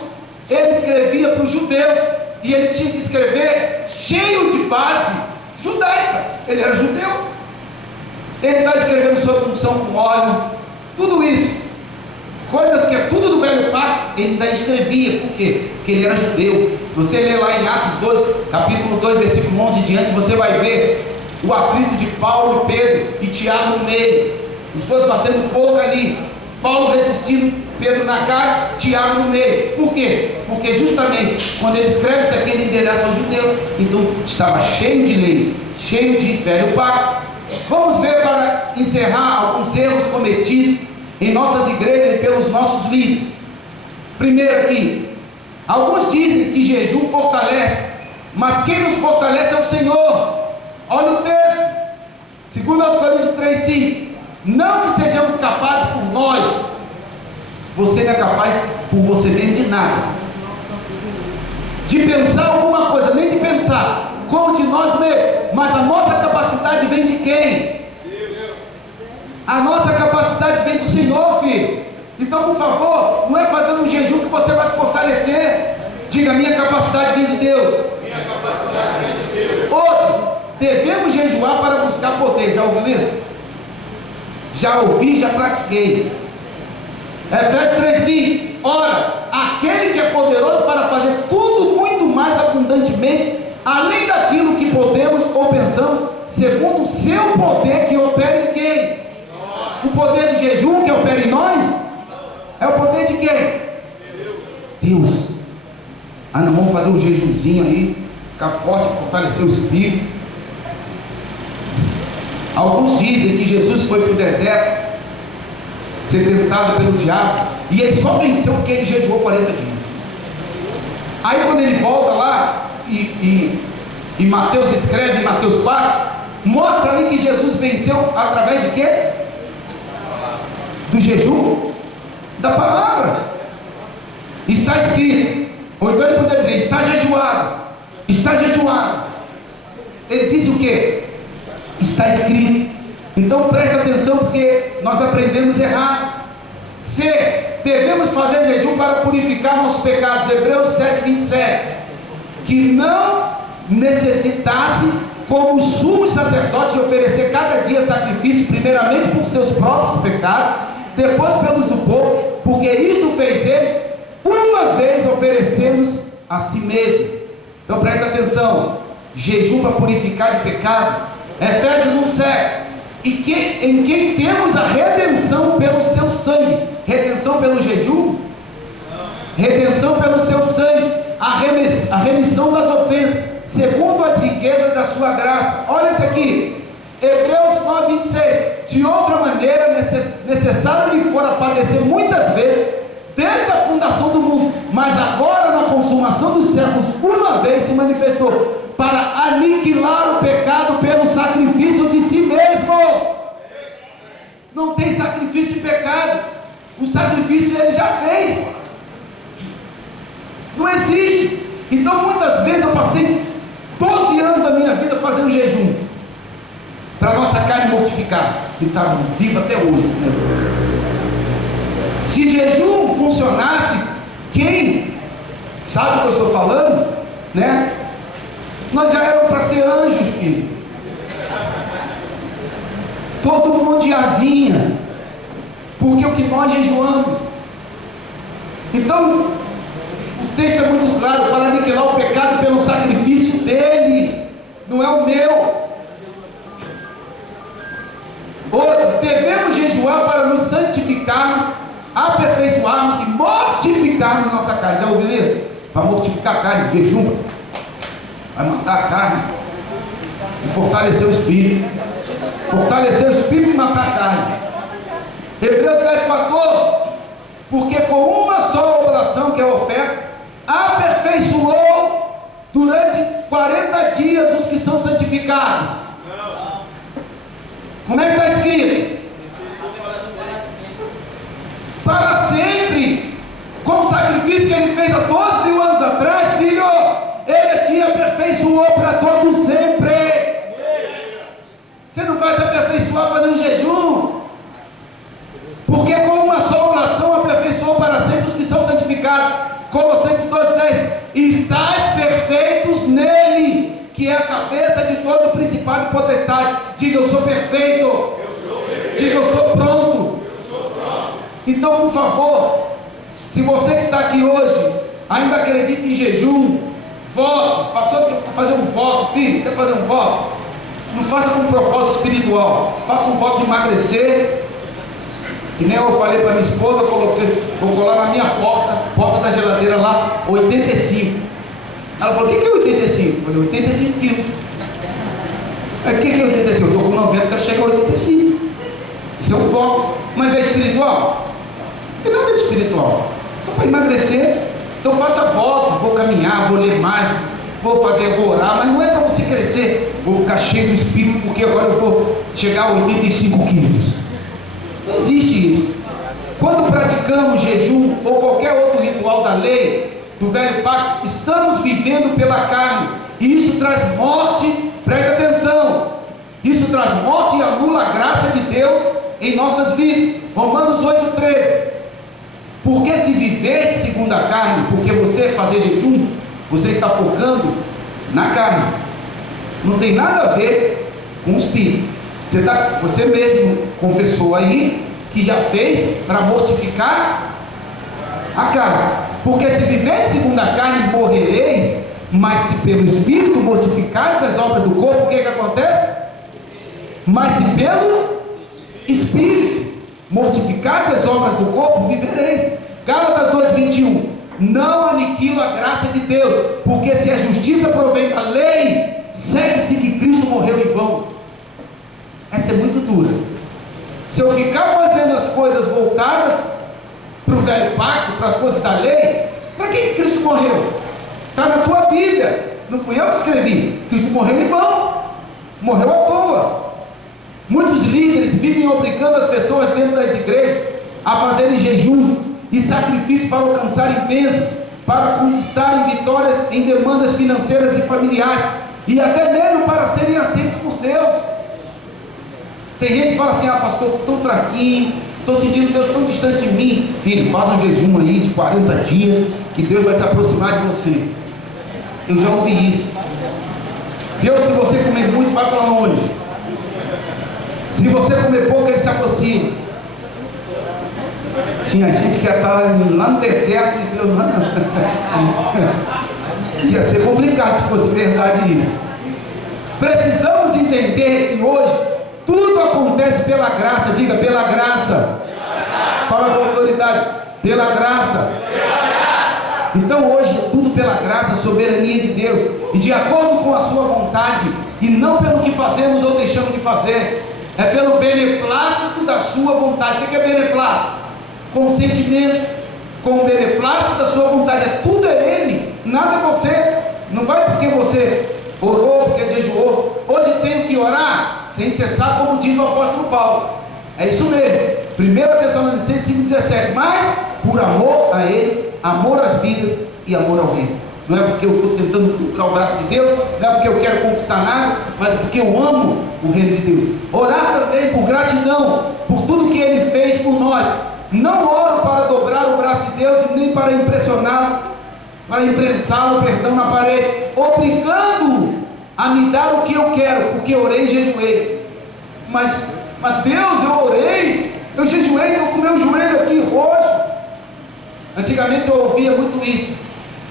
Ele escrevia para os judeus e ele tinha que escrever cheio de base judaica. Ele era judeu. Ele está escrevendo sobre unção com óleo, Tudo isso, coisas que é tudo do velho pacto, ele ainda escrevia. Por quê? Porque ele era judeu. Você lê lá em Atos 2, capítulo 2, versículo 11 em diante, você vai ver o atrito de Paulo e Pedro e Tiago no meio, os dois batendo boca ali, Paulo resistindo, Pedro na cara, Tiago no meio. Por quê? Porque justamente quando ele escreve isso aqui, ele endereça aos judeus. Então estava cheio de lei, cheio de velho pacto. Vamos ver, para encerrar, alguns erros cometidos em nossas igrejas e pelos nossos líderes. Primeiro aqui, alguns dizem que jejum fortalece, mas quem nos fortalece é o Senhor. Olha o texto, 2 Coríntios 3:5. Não que sejamos capazes por nós. Você não é capaz por você mesmo de nada, de pensar alguma coisa, nem de pensar, como de nós mesmos. Mas a nossa capacidade vem de quem? A nossa capacidade vem do Senhor, filho. Então, por favor, não é fazendo um jejum que você vai se fortalecer. Diga: minha capacidade vem de Deus. Minha capacidade vem de Deus. Outro, devemos jejuar para buscar poder. Já ouviu isso? Já ouvi, já pratiquei. Efésios 3:20. Ora, aquele que é poderoso para fazer tudo muito mais abundantemente, além daquilo que podemos ou pensamos, segundo o seu poder que opera em quem? O poder de jejum que opera em nós é o poder de quem? Deus. Ah, não, vamos fazer um jejumzinho aí, ficar forte, fortalecer o espírito. Alguns dizem que Jesus foi para o deserto ser tentado pelo diabo, e ele só venceu porque ele jejuou 40 dias. Aí quando ele volta lá, e Mateus escreve, Mateus 4, mostra ali que Jesus venceu através de quê? Do jejum, da palavra. Está escrito, ou então ele poderia dizer: está jejuado, está jejuado. Ele disse o quê? Está escrito. Então preste atenção, porque nós aprendemos errado. C, devemos fazer jejum para purificar nossos pecados. Hebreus 7:27. Que não necessitasse, como o sumo sacerdote, de oferecer cada dia sacrifício, primeiramente por seus próprios pecados, depois pelos do povo, porque isto fez ele uma vez oferecer-nos a si mesmo. Então preste atenção: jejum para purificar de pecado. Efésios 1:7. Em quem temos a redenção pelo seu sangue. Redenção pelo jejum? Redenção pelo seu sangue, a remissão das ofensas, segundo as riquezas da sua graça. Olha isso aqui, Hebreus 9:26. De outra maneira, necessário lhe fora padecer muitas vezes, desde a fundação do mundo, mas agora, na consumação dos séculos, uma vez se manifestou para aniquilar o pecado pelo sacrifício de si mesmo. Não tem sacrifício de pecado. O sacrifício ele já fez. Não existe. Então muitas vezes eu passei 12 anos da minha vida fazendo jejum, para a nossa carne mortificar, que está viva até hoje, né? Se jejum funcionasse, quem sabe o que eu estou falando, né? Nós já éramos para ser anjos, filho. Todo mundo de asinha, porque o que nós jejuamos. Então, o texto é muito claro: para aniquilar o pecado pelo sacrifício dele, não é o meu. Outro, devemos jejuar para nos santificarmos, aperfeiçoarmos e mortificarmos nossa carne. Já ouviu isso? Para mortificar a carne, jejum vai matar a carne e fortalecer o espírito. Fortalecer o espírito e matar a carne. Hebreus 10:14. Porque com uma só oblação, que é a oferta, aperfeiçoou durante 40 dias os que são santificados. Como é que está escrito? Para sempre. Com o sacrifício que ele fez há 12 mil anos atrás, filho, ele te aperfeiçoou para todo sempre. Você não vai se aperfeiçoar fazendo jejum, porque com uma só oração aperfeiçoou para sempre os que são santificados. Colossenses 2:10. Estais perfeitos nele, que é a cabeça de todo o principado e potestade. Diga: eu sou perfeito. Diga: eu sou pronto. Então, por favor, se você que está aqui hoje ainda acredita em jejum, voto, pastor, quer fazer um voto, filho, quer fazer um voto? Não faça com um propósito espiritual, faça um voto de emagrecer. E nem eu falei para minha esposa, vou colar na minha porta da geladeira lá, 85. Ela falou, o que é 85? Eu falei, 85 quilos. Aí, o que é 85? Eu estou com 90, quero chegar a 85. Isso é um voto. Mas é espiritual? Não tem nada de espiritual. Só para emagrecer. Então faça voto, vou caminhar, vou ler mais, vou orar, mas não é para você crescer, vou ficar cheio do Espírito, porque agora eu vou chegar a 85 quilos. Não existe isso. Quando praticamos jejum ou qualquer outro ritual da lei, do velho pacto, estamos vivendo pela carne, e isso traz morte. Preste atenção, isso traz morte e anula a graça de Deus em nossas vidas. Romanos 8,13. Porque se viver segundo a carne, porque você fazer jejum, você está focando na carne, não tem nada a ver com o Espírito. Você mesmo confessou aí que já fez para mortificar a carne. Porque se viver segundo a carne, morrereis, mas se pelo Espírito mortificares as obras do corpo, o que acontece? Mas se pelo Espírito mortificares as obras do corpo, vivereis. Gálatas 2,21. Não aniquila a graça de Deus, porque se a justiça provém da lei, segue-se que Cristo morreu em vão. Essa é muito dura. Se eu ficar fazendo as coisas voltadas para o velho pacto, para as coisas da lei, para que Cristo morreu? Está na tua Bíblia, não fui eu que escrevi. Cristo morreu em vão, morreu à toa. Muitos líderes vivem obrigando as pessoas dentro das igrejas a fazerem jejum e sacrifício para alcançarem bênçãos, para conquistarem vitórias em demandas financeiras e familiares, e até mesmo para serem aceitos por Deus. Tem gente que fala assim, pastor, estou tão fraquinho, estou sentindo Deus tão distante de mim. Filho, faz um jejum aí de 40 dias, que Deus vai se aproximar de você. Eu já ouvi isso. Deus, se você comer muito, vai para longe. Se você comer pouco, Ele se aproxima. Tinha gente que ia estar lá no deserto e Deus não. Ia ser complicado se fosse verdade isso. Precisamos entender que hoje tudo acontece pela graça. Diga, pela graça. Fala com autoridade, pela graça. Então hoje é tudo pela graça, soberania de Deus, e de acordo com a sua vontade, e não pelo que fazemos ou deixamos de fazer. É pelo beneplácito da sua vontade. O que é beneplácito? Consentimento. Com o beneplácito da sua vontade. Tudo é Ele, nada é você. Não vai porque você orou, porque jejuou. Hoje tenho que orar sem cessar, como diz o apóstolo Paulo. É isso mesmo. 1 Tessalonicenses 5,17. Mas por amor a Ele, amor às vidas e amor ao reino. Não é porque eu estou tentando tocar o braço de Deus, não é porque eu quero conquistar nada, mas porque eu amo o reino de Deus. Orar também por gratidão, por tudo que Ele fez por nós. Não oro para dobrar o braço de Deus, nem para impressioná-lo, para imprensá-lo, na parede, obrigando-o a me dar o que eu quero, porque orei e jejuei. Mas Deus, eu orei, eu jejuei, estou com o meu joelho aqui roxo. Antigamente eu ouvia muito isso.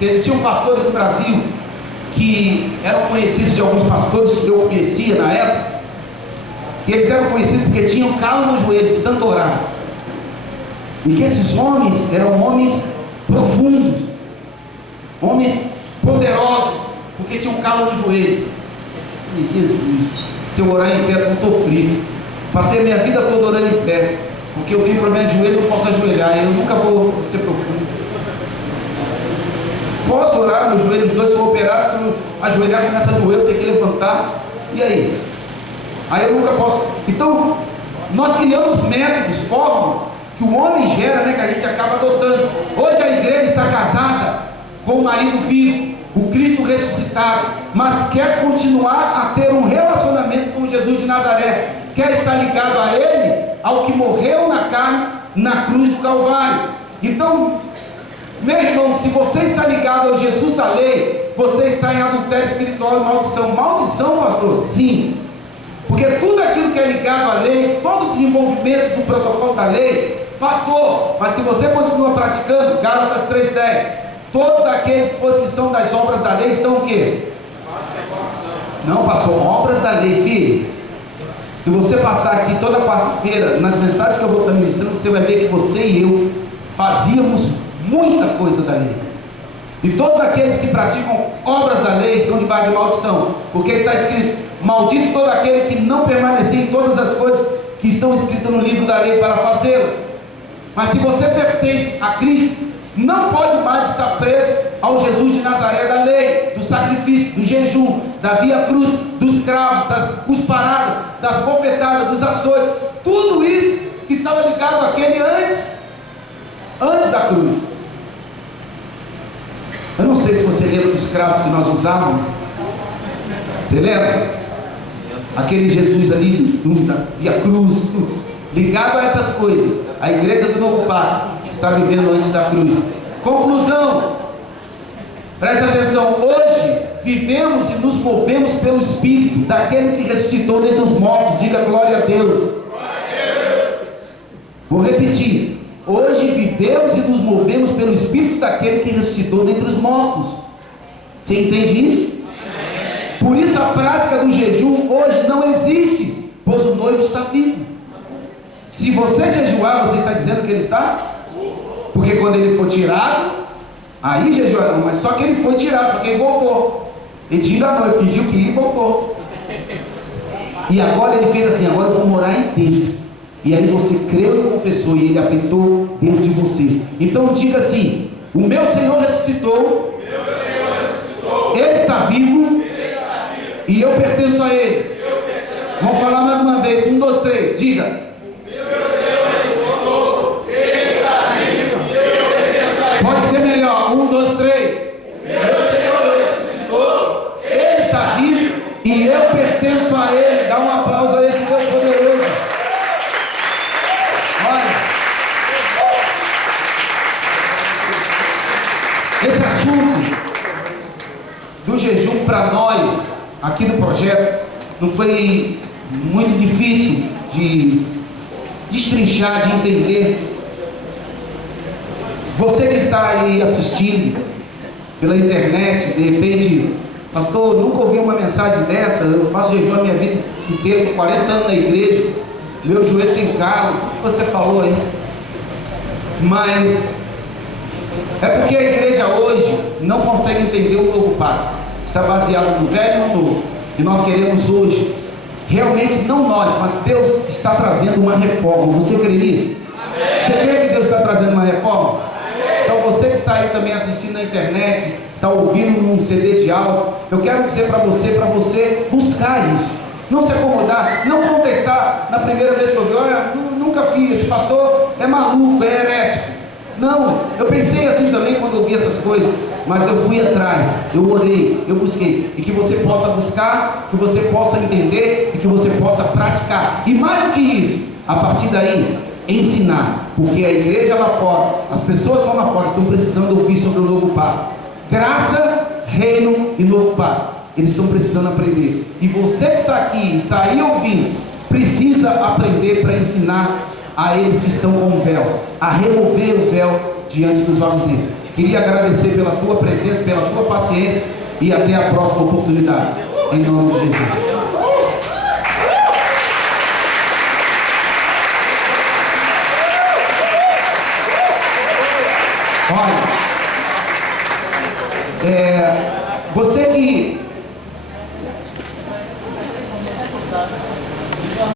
Existiam pastores no Brasil que eram conhecidos de alguns pastores que eu conhecia na época, e eles eram conhecidos porque tinham calo no joelho de tanto orar, e que esses homens eram homens profundos, homens poderosos, porque tinham calo no joelho. E Jesus, se eu orar em pé, eu estou frio. Passei a minha vida toda orando em pé, porque eu tenho problema de joelho, eu não posso ajoelhar, eu nunca vou ser profundo. Posso orar, meus joelhos dois são operados, se eu ajoelhar começa a doer, eu tenho que levantar, e aí? Aí eu nunca posso. Então, nós criamos métodos, fórmulas, que o homem gera, né, que a gente acaba adotando. Hoje a igreja está casada com o marido vivo, o Cristo ressuscitado, mas quer continuar a ter um relacionamento com Jesus de Nazaré, quer estar ligado a Ele, ao que morreu na carne, na cruz do Calvário. Então, meu irmão, se você está ligado ao Jesus da lei, você está em adultério espiritual e maldição. Maldição, pastor? Sim. Porque tudo aquilo que é ligado à lei, todo o desenvolvimento do protocolo da lei, Passou, mas se você continua praticando, Gálatas 3,10, todos aqueles que são das obras da lei estão o quê? Não, pastor, obras da lei, filho. Se você passar aqui toda quarta-feira, nas mensagens que eu vou estar ministrando, você vai ver que você e eu fazíamos muita coisa da lei. E todos aqueles que praticam obras da lei estão debaixo de maldição, porque está escrito: maldito todo aquele que não permanecer em todas as coisas que estão escritas no livro da lei para fazê-las. Mas se você pertence a Cristo, não pode mais estar preso ao Jesus de Nazaré da lei, do sacrifício, do jejum, da via cruz, dos cravos, das cusparadas, das bofetadas, dos açoites, tudo isso que estava ligado àquele antes da cruz. Eu não sei se você lembra dos cravos que nós usávamos. Você lembra? Aquele Jesus ali, da via cruz, ligado a essas coisas. A igreja do Novo Pacto está vivendo antes da cruz. Conclusão, presta atenção: hoje vivemos e nos movemos pelo Espírito daquele que ressuscitou dentre os mortos. Diga glória a Deus. Vou repetir: hoje vivemos e nos movemos pelo Espírito daquele que ressuscitou dentre os mortos. Você entende isso? Por isso a prática do jejum hoje não existe, pois o noivo está vivo. Se você jejuar, você está dizendo que ele está? Porque quando ele for tirado, aí jejuarão, mas só que ele foi tirado, só que ele voltou. Ele tinha ido à noite, fingiu que ia e voltou. E agora ele fez assim: agora eu vou morar em dentro. E aí você creu e confessou, e ele habitou dentro de você. Então diga assim: o meu Senhor ressuscitou, ele está vivo, e eu pertenço a ele. Vamos falar mais uma vez: 1, 2, 3, diga. Pode ser melhor: 1, 2, 3. Meu Senhor ressuscitou, ele está vivo e eu pertenço a ele. Dá um aplauso a esse Deus poderoso. Olha, esse assunto do jejum para nós aqui no projeto não foi muito difícil de destrinchar, de entender. Você que está aí assistindo pela internet, de repente: pastor, nunca ouvi uma mensagem dessa, eu faço jejum a minha vida inteira, estou 40 anos na igreja, meu joelho tem calo, o que você falou aí? Mas é porque a igreja hoje não consegue entender o novo pacto, está baseado no velho e no novo, e nós queremos hoje, realmente não nós, mas Deus está trazendo uma reforma. Você crê nisso? Você crê que Deus está trazendo uma reforma? Então você que está aí também assistindo na internet, está ouvindo num CD de áudio, eu quero dizer para você buscar isso, não se acomodar, não contestar na primeira vez que eu vi: olha, nunca fiz, esse pastor é maluco, é herético. Não, eu pensei assim também quando eu vi essas coisas, mas eu fui atrás, eu orei, eu busquei, e que você possa buscar, que você possa entender e que você possa praticar, e mais do que isso, a partir daí ensinar, porque a igreja lá fora, as pessoas lá fora estão precisando ouvir sobre o novo pacto, graça, reino e novo pacto. Eles estão precisando aprender, e você que está aqui, está aí ouvindo, precisa aprender para ensinar a eles que estão com o véu, a remover o véu diante dos olhos deles. Queria agradecer pela tua presença, pela tua paciência, e até a próxima oportunidade, em nome de Jesus. Olha, você que